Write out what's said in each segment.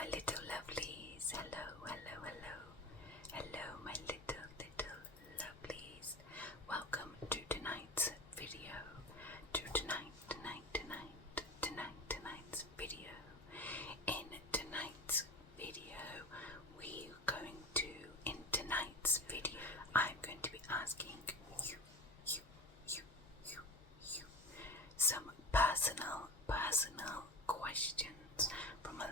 my little lovelies. Hello, hello, hello. Hello, my little lovelies. Welcome to tonight's video. Tonight's video. In tonight's video, I'm going to be asking you some personal questions from a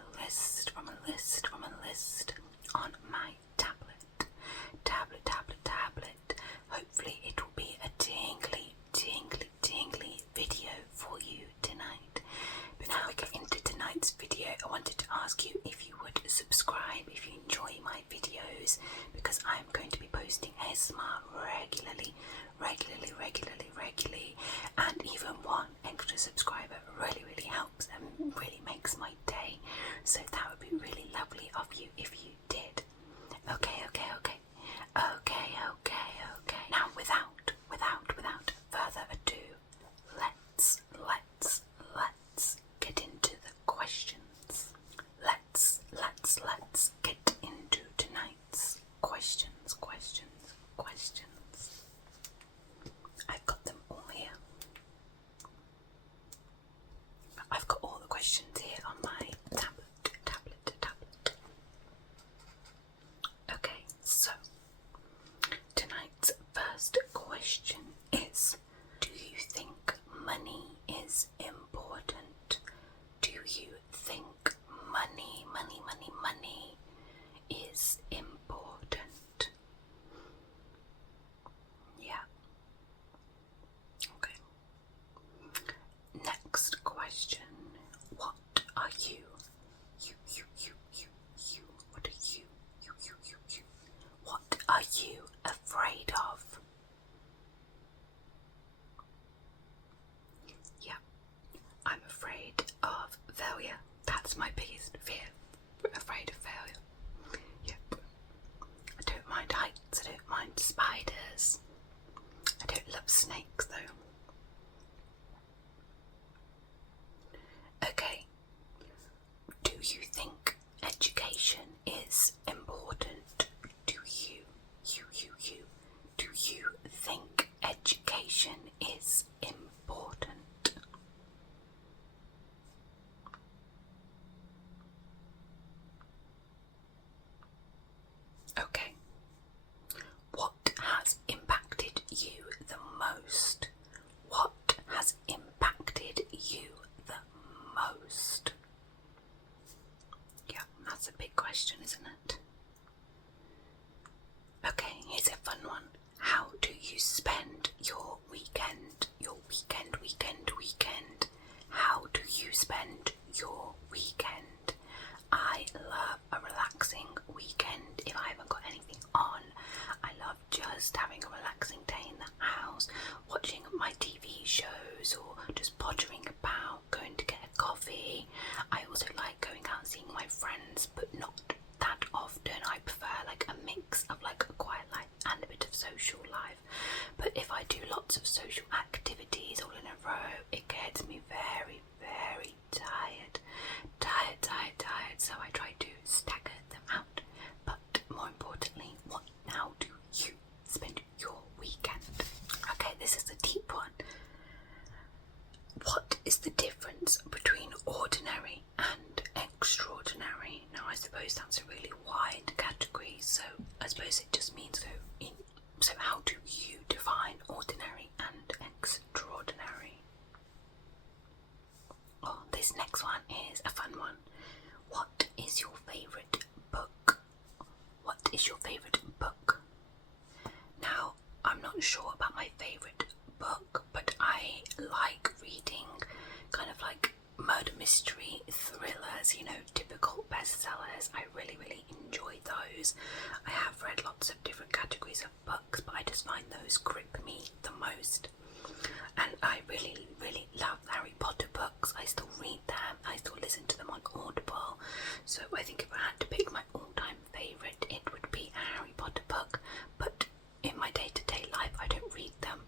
list on my tablet. Hopefully it will be a tingly video for you tonight. Before we get into tonight's video, I wanted to ask you if you would subscribe if you enjoy my videos, because I'm going to be posting ASMR regularly, and even one extra subscriber really helps and really makes my day. So that would be really lovely of you if you did. Okay. Now, without further ado, let's get into the questions. Let's get into tonight's questions. I've got them all here. I've got all the questions here on my tablet. Okay, so tonight's first question is, do you think money is important? Do you think money is important? Yeah. Okay. Next question. What are you? What are you afraid of? Yeah, I'm afraid of failure. That's my biggest fear. Afraid of failure. Yep. I don't mind heights, I don't mind spiders. I don't love snakes though. Okay. Do you think education is important? Do you think education is important? Okay. What has impacted you the most? What has impacted you the most? Yeah, that's a big question, isn't it? Okay, here's a fun one. How do you spend your weekend? How do you spend your weekend? I love a relaxing weekend. If I haven't got anything on, I love just having a relaxing day in the house, watching my TV shows or just pottering about, going to get a coffee. I also like going out and seeing my friends, but not that often. I prefer like a mix of like a quiet life and a bit of social life. But if I do lots of social activities all in a row, it gets me very tired. So I try to stagger them out. But more importantly, how do you spend your weekend? Okay, this is a deep one. What is the difference between ordinary and extraordinary? Now, I suppose that's a really wide category, so I suppose it just means so how do you define ordinary and extraordinary? Oh, this next one is a fun one. What is your favourite book? What is your favourite book? Now, I'm not sure about my favourite book, but I like reading kind of like murder mystery thrillers, typical bestsellers. I really enjoy those. I have read lots of different categories of books, but I just find those grip me the most. And I really love Harry Potter books. I still read them, I still listen to them on Audible. So I think if I had to pick my all-time favourite, it would be a Harry Potter book. But in my day-to-day life, I don't read them.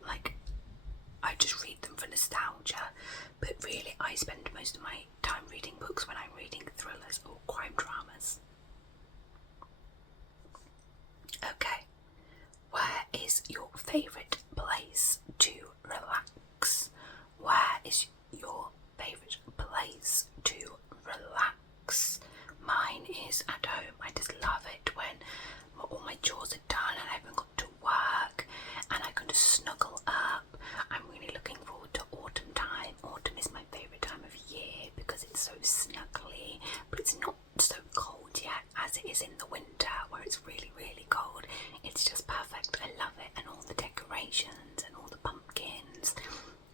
I just read them for nostalgia. But really, I spend most of my time reading books when I'm reading thrillers or crime dramas. but it's not so cold yet as it is in the winter where it's really, really cold. It's just perfect. I love it, and all the decorations and all the pumpkins.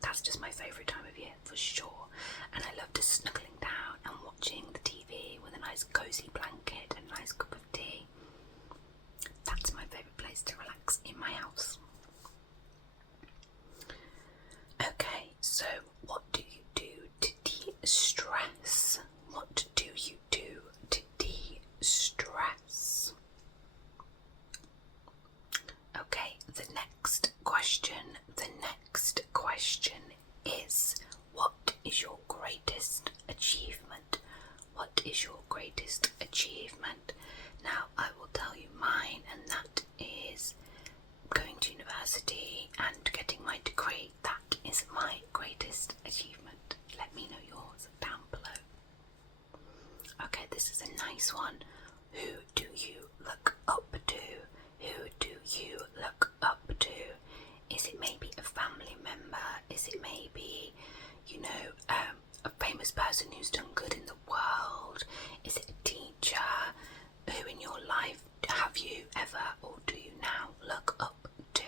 That's just my favourite time of year for sure. And I love just snuggling down and watching the TV with a nice cosy blanket and a nice cup of tea. That's my favourite place to relax in my house. Okay, so what do you do to de-stress? What do you do to de-stress? Okay, the next question is, what is your greatest achievement? What is your greatest achievement? Now, I will tell you mine, and that is going to university and getting my degree. That is my greatest achievement. Let me know yours down below. Okay, this is a nice one. Who do you look up to? Who do you look up to? Is it maybe a family member? Is it maybe, a famous person who's done good in the world? Is it a teacher? Who in your life have you ever, or do you now, look up to?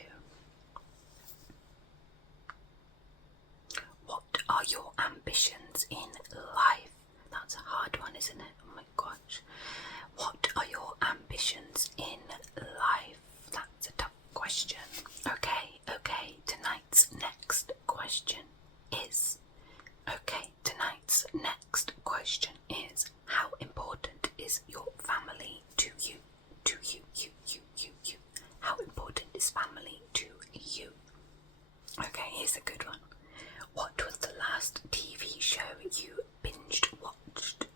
What are your ambitions in life? That's a hard one, isn't it? Oh my gosh. What are your ambitions in life? That's a tough question. Okay, tonight's next question is, how important is your family to you? How important is family to you? Okay, here's a good one. What was the last TV show you binge watched?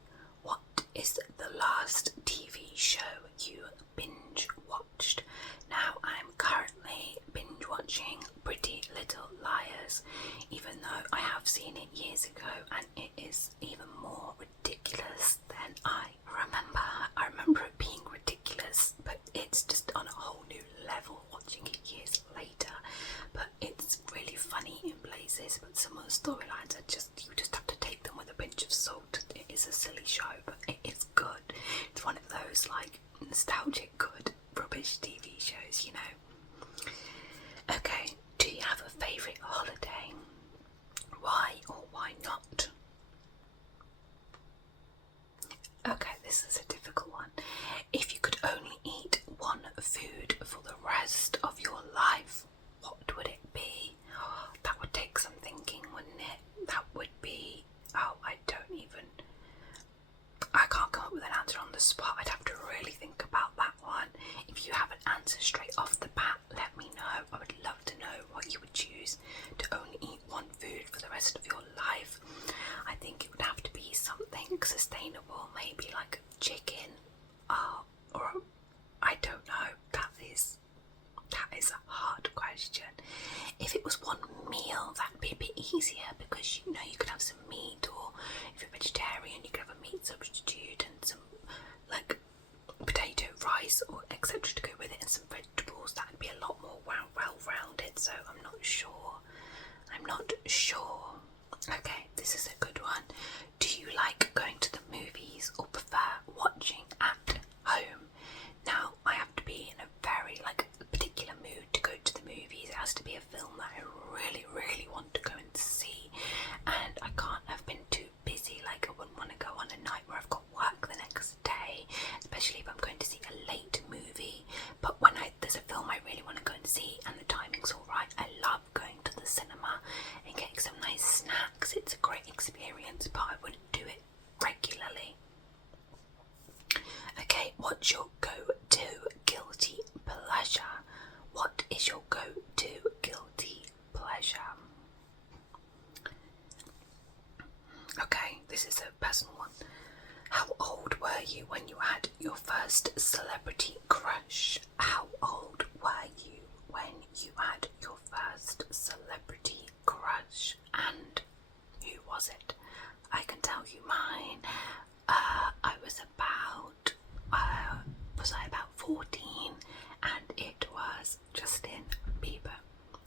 What is the last TV show you binge watched? Now, I'm currently binge watching Pretty Little Liars, even though I have seen it years ago, and it is even more ridiculous than I remember. I remember it being ridiculous, but it's just on a whole new level watching it years later. But it's really funny in places, but some of the storylines are you just have to take them with a pinch of salt. It is a silly show, but it is good. It's one of those nostalgic good rubbish TV shows, Okay, do you have a favourite holiday? Why or why not? Okay, this is a difficult one. If you could only eat one food for the rest of your life, what would it be? Oh, that would take some thinking, wouldn't it? That would be... I can't come up with an answer on the spot. I'd have to really think about that one. If you have an answer straight off the bat, let me know. I would love to know what you would choose to only eat one food for the rest of your life. I think it would have to be something sustainable, maybe like chicken, or I don't know. That is a hard question. If it was one meal, that'd be a bit easier, because you could have some meat, or if you're vegetarian, you could have a meat substitute and some potato, rice, or etc. to go with it, and some vegetables. That'd be a lot more well-rounded. So I'm not sure. Okay, this is a good one. Do you like going to the movies or prefer watching at home? Now, I have to be in a very particular mood to go to the movies. It has to be a film that I really, really want to go and see, and I can't have been too busy. I wouldn't want to go on a night where I've got work the next day, especially if I'm going to see a late movie. But when there's a film I really want to go and see and the timing's alright, I love going to the cinema and getting some nice snacks. It's a great experience, but I wouldn't do it regularly. Okay, what's your go-to guilty pleasure? What is your go-to guilty pleasure? Okay, this is a personal one. How old were you when you had your first celebrity crush? How old were you when you had your first celebrity crush? And who was it? I can tell you mine. I about 14, and it was Justin Bieber.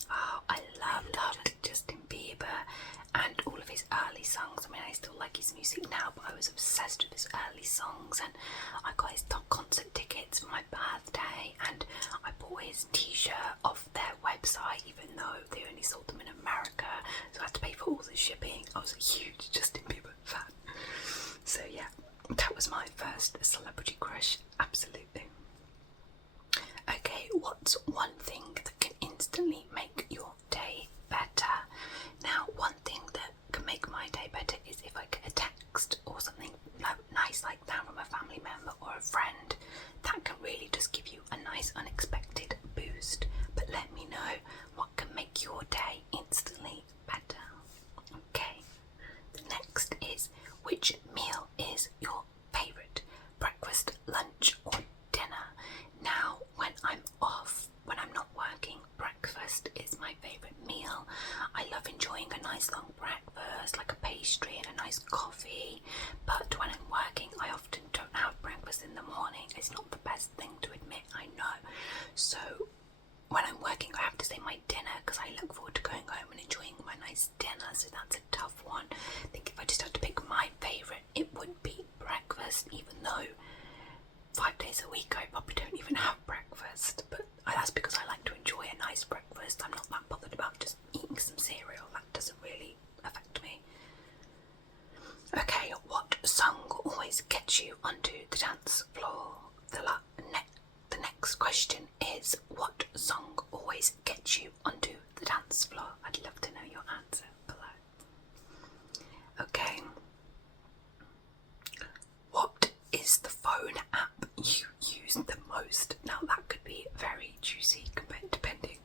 Oh, I loved Justin Bieber and all of his early songs. I mean, I still like his music now, but I was obsessed with his early his songs, and I got his concert tickets for my birthday, and I bought his t-shirt off their website, even though they only sold them in America, so I had to pay for all the shipping. I was a huge Justin Bieber fan. So yeah, that was my first celebrity crush, absolutely. Okay, what's one thing that can instantly make your day better? Now, one thing that can make my day better is if I get a text or something nice like that from a family member or a friend. That can really just give you a nice unexpected boost. But let me know what can make your day instantly better. Okay, the next is, which meal is your favourite? Breakfast, lunch or dinner? Now, when I'm off, when I'm not working, breakfast is my favourite meal. I love enjoying a nice long breakfast, like a pastry and a nice coffee, but when I'm working, I often don't have breakfast in the morning. It's not the best thing to admit, I know. So when I'm working, I have to say my dinner, because I look forward to going home and enjoying my nice dinner, so that's a tough one. I think if I just had to pick my favourite, it would be breakfast, even though 5 days a week I probably don't even have breakfast, but that's because I like to enjoy a nice breakfast. I'm not that bothered about just eating some cereal. That doesn't really affect me. Okay, what song always gets you onto the dance floor? The next question is, what song always gets you onto the dance floor? I'd love to know your answer below. Okay. What is the phone app you use the most? Now that could be very juicy, depending.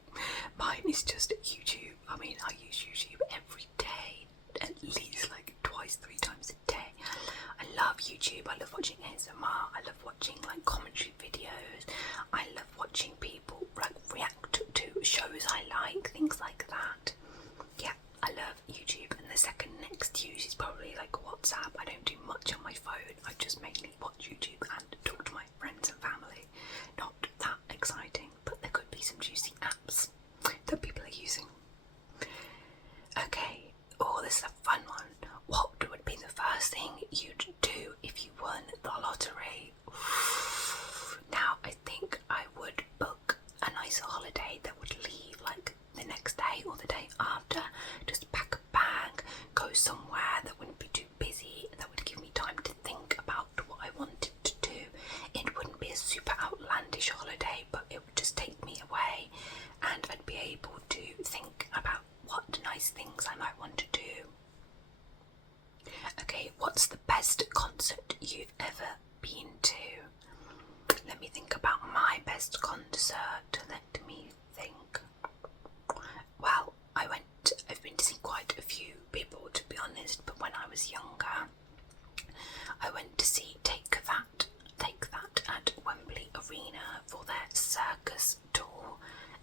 Mine is just YouTube. I mean, I use YouTube every day, at least like twice, 3 times a day. I love YouTube. I love watching ASMR. I love watching like commentary videos. I love watching people like react to shows I like, things like that. Yeah, I love YouTube. And the second next to use is probably like WhatsApp. I don't do much on my phone. I just mainly watch YouTube and talk to my friends and family. Not that exciting, but there could be some juicy apps that people are using. Okay, oh, this is a fun one. What would be the first thing you'd do if you won the lottery? Now, I think I would book a nice holiday that would leave like the next day or the day after. Just pack a bag, go somewhere that wouldn't be too busy, that would give me time to think about what I wanted to do. It wouldn't be a super outlandish holiday, but it would just take me away, and I'd be able to think about what nice things I might want to do. Okay, what's the best concert you've ever been to? Let me think about my best concert. Let me think. Well, I've been to see quite a few people, to be honest, but when I was younger, I went to see Take That at Wembley Arena for their circus tour,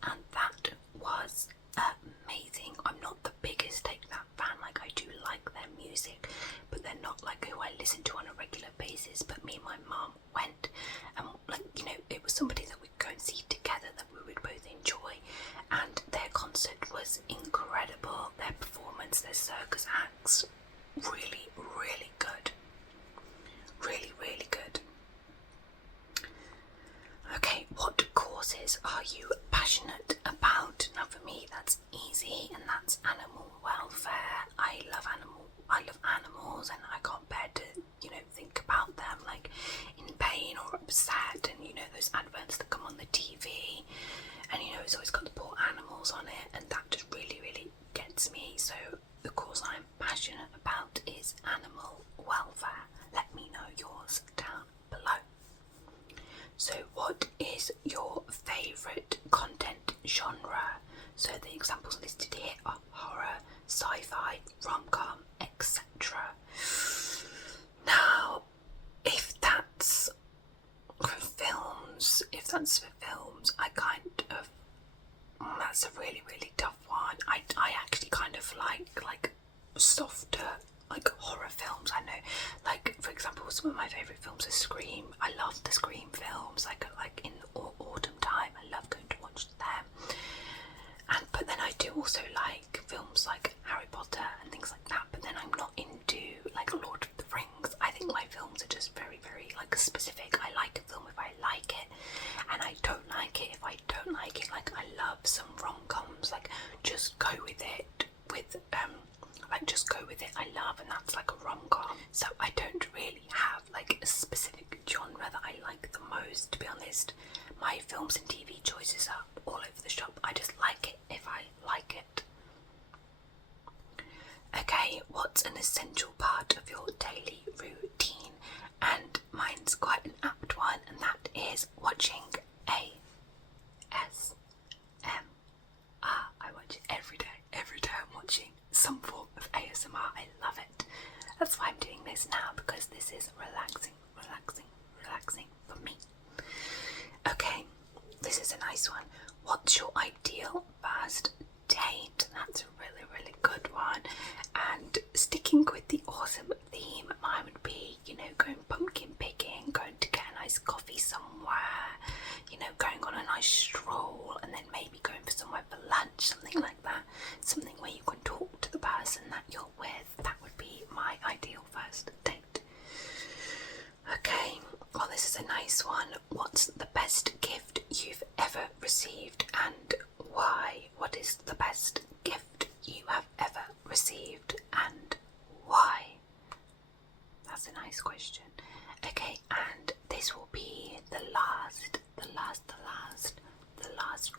and that was amazing. I'm not the biggest Take That fan, like I do like their music, but they're not like who I listen to on a regular basis. But me and my mum went, and like, you know, it was somebody that we'd go and see together that we would both enjoy, and their concert was incredible. Their performance, their circus acts, really, really good. Really, really good. Okay, what courses are you passionate about? Now for me that's easy, and that's animal welfare. I love animals, and I can't bear to, you know, think about them like in pain or upset, and you know those adverts that come on the TV, and you know it's always got the poor animals on it, and that just really, really gets me. So the course I'm passionate about is animal welfare. Let me know yours down below. So what is your favourite content genre? So the examples listed here are horror, sci-fi, rom-com, etc. Now, if that's for films, I kind of, that's a really, really tough one. I actually kind of like softer, like horror films. I know, like for example, some of my favourite films are Scream. I love the Scream films. Like in the autumn time, I love going to watch them. But then I do also like films like Harry Potter and things like that. But then I'm not into like Lord of the Rings. I think my films are just very, very like specific. I like a film if I like it, and I don't like it if I don't like it. Like I love some rom-coms, like just go with it just go with it. I love, and that's like a rom-com. So I don't really have like a specific genre that I like the most, to be honest. My films and TV choices are all over the shop. I just like it if I like it. Okay, what's an essential part of your daily routine? And mine's quite an apt one, and that is watching ASMR. I watch it every day. Every day I'm watching some form of ASMR. I love it. That's why I'm doing this now, because this is relaxing for me. Okay, this is a nice one. What's your ideal first date? That's a really, really good one. And sticking with the autumn theme, mine would be, going pumpkin picking, going to get a nice coffee somewhere, going on a nice stroll, and then maybe going for somewhere for lunch, something like that. Something where you can talk to the person that you're with. That would be my ideal first date. Okay, well, this is a nice one. What's the best gift you've ever received, and why? What is the best gift you have ever received, and why? That's a nice question. Okay, and this will be the last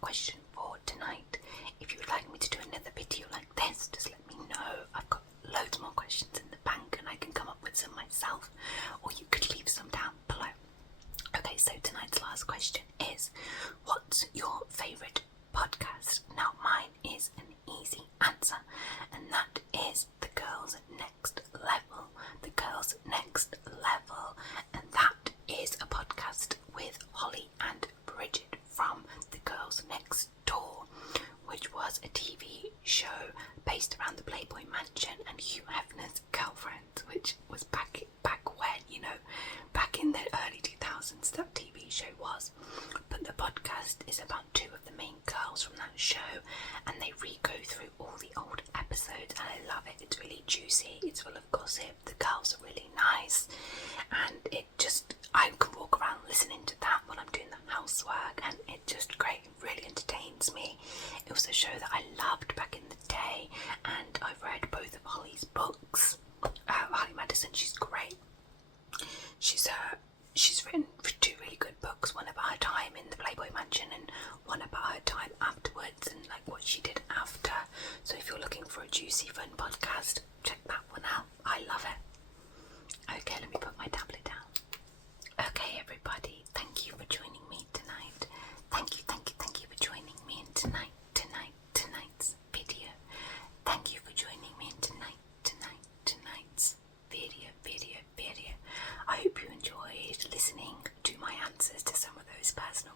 question for tonight. If you would like me to do another video like this, just let me know. I've got loads more questions in the bank, and I can come up with some myself, or you could leave some down below. Okay, so tonight's last question is, what's your favourite podcast? Now, mine is an easy answer, and that is The Girls Next Level. The Girls Next Level, and that is a podcast with Holly and Bridget from The Girls Next Door, which was a TV show based around the Playboy Mansion and Hugh Hefner's girlfriend, which was back when, back in the early 2000s that TV show was. But the podcast is about two of the main girls from that show, and they re-go through all the old episodes, and I love it. It's really juicy, it's full of gossip, the girls are really nice, and I can walk around listening to that while I'm doing the housework, and it's just great. It really entertains me. It was a show that I loved back in the day, and I've read both of Holly's books. Holly Madison, she's great. She's written two really good books, one about her time in the Playboy Mansion and one about her time afterwards and like what she did after. So if you're looking for a juicy, fun podcast, check that one out. I love it. Okay, let me put my tablet down. Okay, everybody, thank you for joining me tonight. Thank you for joining me in tonight's video. Thank you for joining me in tonight's video. I hope you enjoyed listening to my answers to some of those personal